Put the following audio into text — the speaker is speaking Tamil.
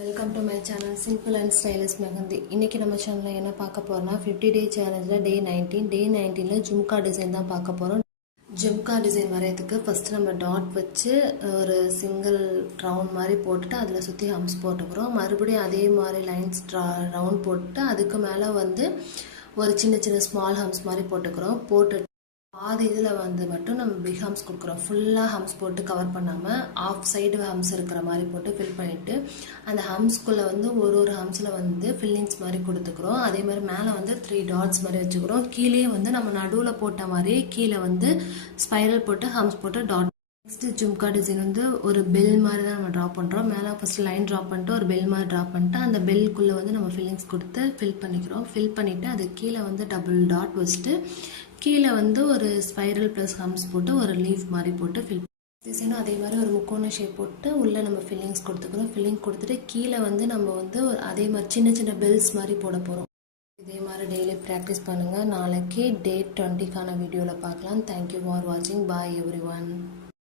Welcome to my channel simple and stylish mehndi. இன்றைக்கி நம்ம சேனலில் என்ன பார்க்க போகிறோம்னா 50 டே சேலஞ்சில் டே 19 ஜும்கா டிசைன் தான் பார்க்க போகிறோம். ஜும்கா டிசைன் வரையறதுக்கு ஃபஸ்ட்டு நம்ம டாட் வச்சு ஒரு சிங்கிள் ரவுண்ட் மாதிரி போட்டுட்டு அதில் சுற்றி ஹம்ஸ் போட்டுக்கிறோம். மறுபடியும் அதே மாதிரி லைன்ஸ் ரவுண்ட் போட்டு அதுக்கு மேலே வந்து ஒரு சின்ன சின்ன ஸ்மால் ஹம்ஸ் மாதிரி போட்டுட்டு பாதி இதில் மட்டும் நம்ம பிக் ஹம்ஸ் கொடுக்குறோம். ஃபுல்லாக ஹம்ஸ் போட்டு கவர் பண்ணாமல் ஆஃப் சைடு ஹம்ஸ் இருக்கிற மாதிரி போட்டு ஃபில் பண்ணிவிட்டு அந்த ஹம்ஸ்குள்ளே ஒரு ஹம்ஸில் ஃபில்லிங்ஸ் மாதிரி கொடுத்துக்கிறோம். அதே மாதிரி மேலே 3 டாட்ஸ் மாதிரி வச்சுக்கிறோம். கீழே நம்ம நடுவில் போட்ட மாதிரி கீழே ஸ்பைரல் போட்டு ஹம்ஸ் போட்டு டாட். நெக்ஸ்ட்டு ஜும்கா டிசைன் ஒரு பெல் மாதிரி தான் நம்ம ட்ரா பண்ணுறோம். மேலே ஃபஸ்ட்டு லைன் ட்ரா பண்ணிட்டு ஒரு பெல் மாதிரி ட்ரா பண்ணிட்டு அந்த பெல்குள்ளே நம்ம ஃபில்லிங்ஸ் கொடுத்து ஃபில் பண்ணிக்கிறோம். ஃபில் பண்ணிவிட்டு அது கீழே டபுள் டாட் வச்சுட்டு கீழே ஒரு ஸ்பைரல் ப்ளஸ் ஹம்ஸ் போட்டு ஒரு லீஃப் மாதிரி போட்டு ஃபில் டிசைனும் அதே மாதிரி ஒரு முக்கோண ஷேப் போட்டு உள்ளே நம்ம ஃபில்லிங்ஸ் கொடுத்துக்கிறோம். ஃபில்லிங் கொடுத்துட்டு கீழே நம்ம அதே மாதிரி சின்ன சின்ன பெல்ஸ் மாதிரி போட போகிறோம். இதே மாதிரி டெய்லி ப்ராக்டிஸ் பண்ணுங்கள். நாளைக்கு டே 20க்கான வீடியோவில் பார்க்கலாம். தேங்க்யூ ஃபார் வாட்சிங். பாய் எவ்ரி ஒன்.